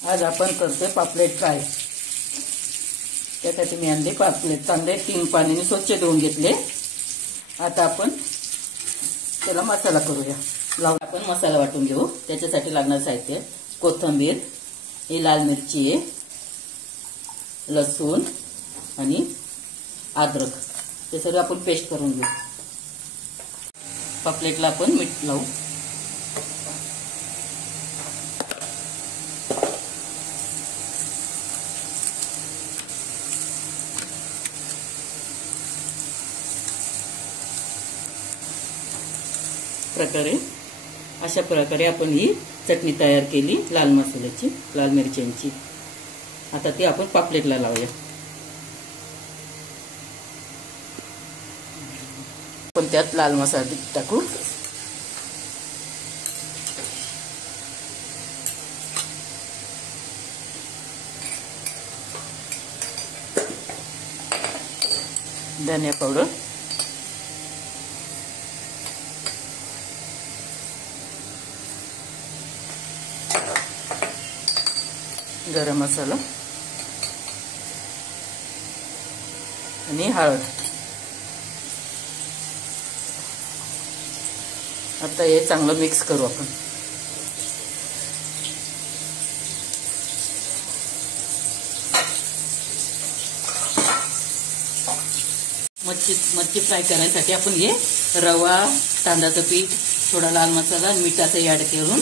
आज आपण करतोय पापलेट फ्राय। त्यासाठी मी आणले पापलेट, चांगले 3 पाण्याने स्वच्छ धुवून घेतले। आता आपण त्याला मसाला करूया। आपण मसाला वाटून घेऊ। त्याच्यासाठी लागणारे साहित्य: कोथिंबीर, ही लाल मिरची आहे, लसूण आणि अद्रक, ते सगळं आपण पेस्ट करून घेऊ। पापलेटला आपण मीठ लावू। अशा प्रकारे आपण ही चटणी तयार केली लाल मसाल्याची, लाल मिरच्यांची। आता ती आपण पापलेटला लावूया। आपण त्यात लाल मसाला टाकू। धनिया पावडर, गरम मसाला आणि हळद। आता हे चांगलं मिक्स करू आपण। मच्छी फ्राय करण्यासाठी आपण हे रवा, तांदळाचं पीठ, थोडा लाल मसाला आणि मिठाचं ऍड करून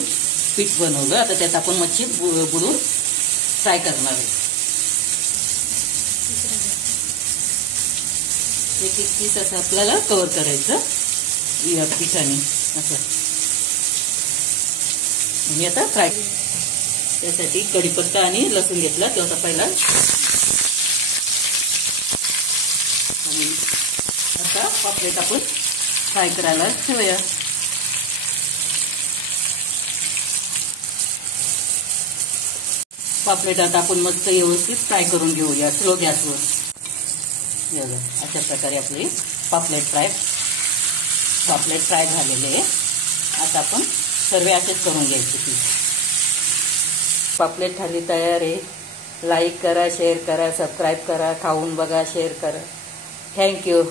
पीठ बनवलं। आता त्यात आपण मच्छी बुडून फ्राय करणार आहे। एक पीस असं आपल्याला कव्हर करायचं या पिठाने असं। मी आता फ्राय, त्यासाठी कढीपत्ता आणि लसूण घेतला, तो आता पहिला। आणि आता पापलेट आपण फ्राय करायला ठेवूया। पापलेट आता आपण मस्त व्यवस्थित फ्राय करून घेऊया स्लो गॅसवर। अशा प्रकारे आपले पापलेट फ्राय झालेले आहे। आता आपण सर्व असेच करून घ्यायचे ती। पापलेट थाली तयार आहे। लाईक करा, शेअर करा, सबस्क्राईब करा, खाऊन बघा, शेअर करा। थँक्यू।